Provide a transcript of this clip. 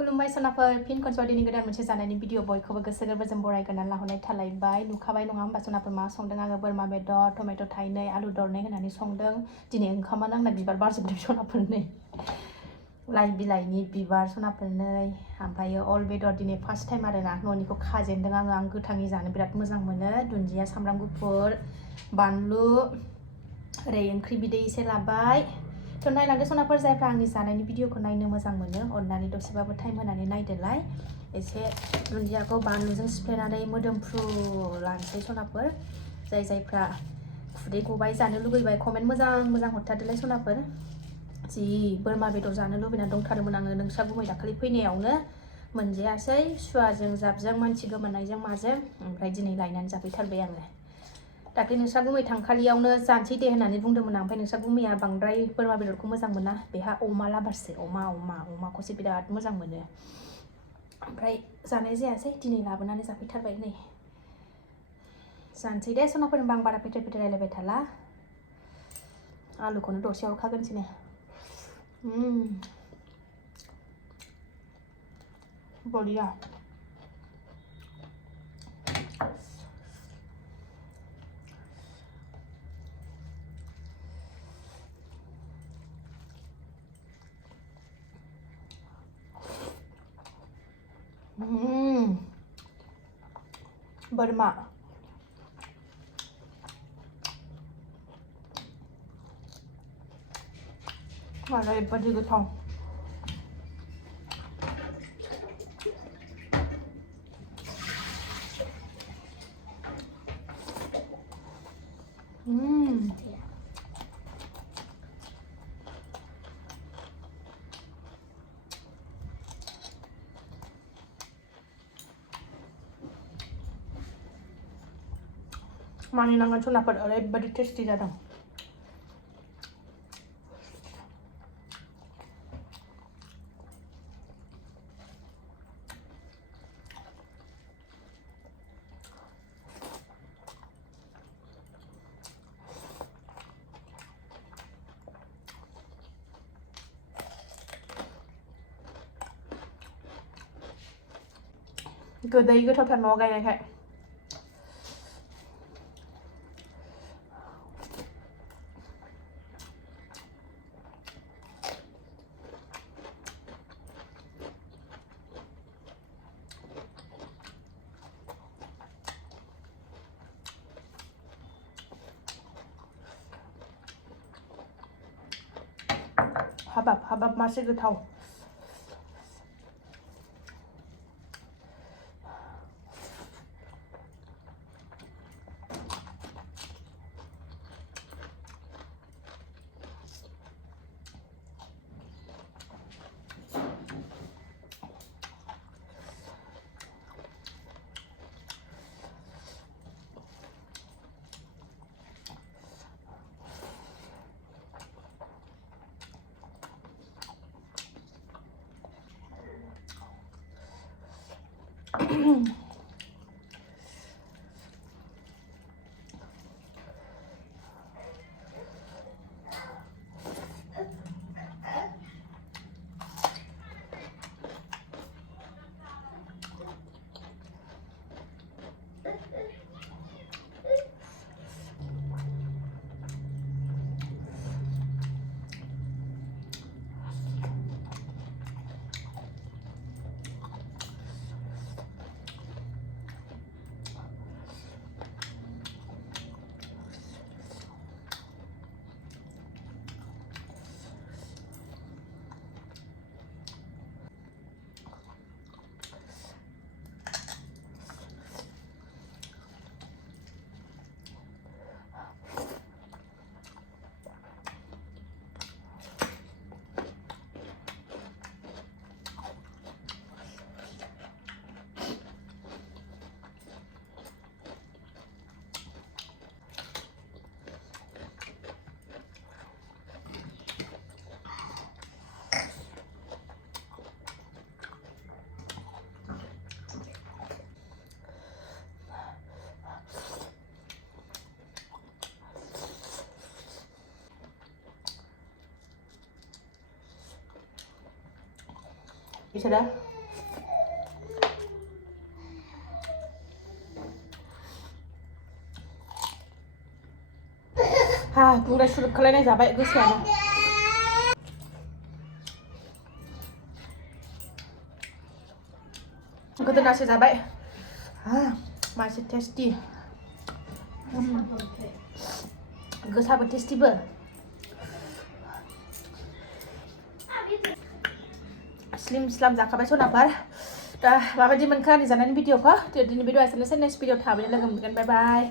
खुलुमबाय सनाफोर फिन खनसे दिनै गोदान मोनसे जानायनि भिडिअ बयखौबो गोसो गोरबोजों बरायगोननानै लाहरनाय थालायबाय नुखाबाय नङा होमबा सनाफोर मा संदों आङो बोरमा बेदर टमेट' थाइनै आलु दरनै होनानै संदों दिनै ओंखामानो आंना बिबार बारजोबदों सनाफोर नै लाइ बिलाइनि बिबार सनाफोर नै ओमफ्रायो अल बेदर दिनै फार्स्ट टाइम आरोना न'निखौ खाजेनदों आं गोथाङै जानो बिराद मोजां मोनो दुन्दिया सामब्राम गुफुर बानलु ओरै ओंख्रि बिदै एसे लाबाय थ' नायलांदो सनाफोर जायफ्रा आंनि जानायनि भिडिअखौ नायनो मोजां मोनो अननानै दसेबाबो टाइम होनानै नायदोलाय एसे दुन्दियाखौ बानलुजों सिफ्लेनानै मोदोमफ्रु लानोसै सनाफोर जायफ्रा खुदै गबाय जानो लुगैबाय कमेन्ट मोजां हरथारदोलाय सनाफोर जि बोरमा बेदर जानो लुबैनानै दंथारोमोन आङो नोंस्रा गुमै दाखालि फैनायावनो मोनजायासै सुवाजों जाबजों मानसि गोमानायजों माजों ओमफ्राय दिनै लायनानै जाफैथारबाय आङो दाख्लै नोंस्रा गुमै थांखालियावनो जानोसै दे होननानै बुंदोंमोन आं ओमफ्राय नोंस्रा गुमैया बांद्राय बोरमा बेदरखौ मोजां मोना बेहा अमा लाबारसो अमाखौसो बिराद मोजां मोनो ओमफ्राय जानाय जायासै दिनै लाबोनानै जाफैथारबाय नै जानोसै दे सनाफोर होनबा आं बारा फेथेर रायलायबाय थाला आलुखौनो दरसे हरखागोनसै ने बरिया बोरमा ओरैबादि गोथाव मानिनांगोन सनाफोर ओरैबादि टेस्टि जादों गोदै गोथावथार न'आव गायनायखाय हाबाब मासे गोथाव Bisa dah. बुंनाय सुरुप खालायनाय जाबाय गोसोआनो गोदोनासो जाबाय मासे टेस्टि गोसाबो टेस्टिबो स्लिम स्लाम जाखाबाय सनाफोर दा माबायदि मोनखो आंनि जानायनि भिडिअखौ दिनै भिडिअ एसेनोसै नेक्स्ट भिडिअ थाबैनो लोगो मोनगोन बाय बाय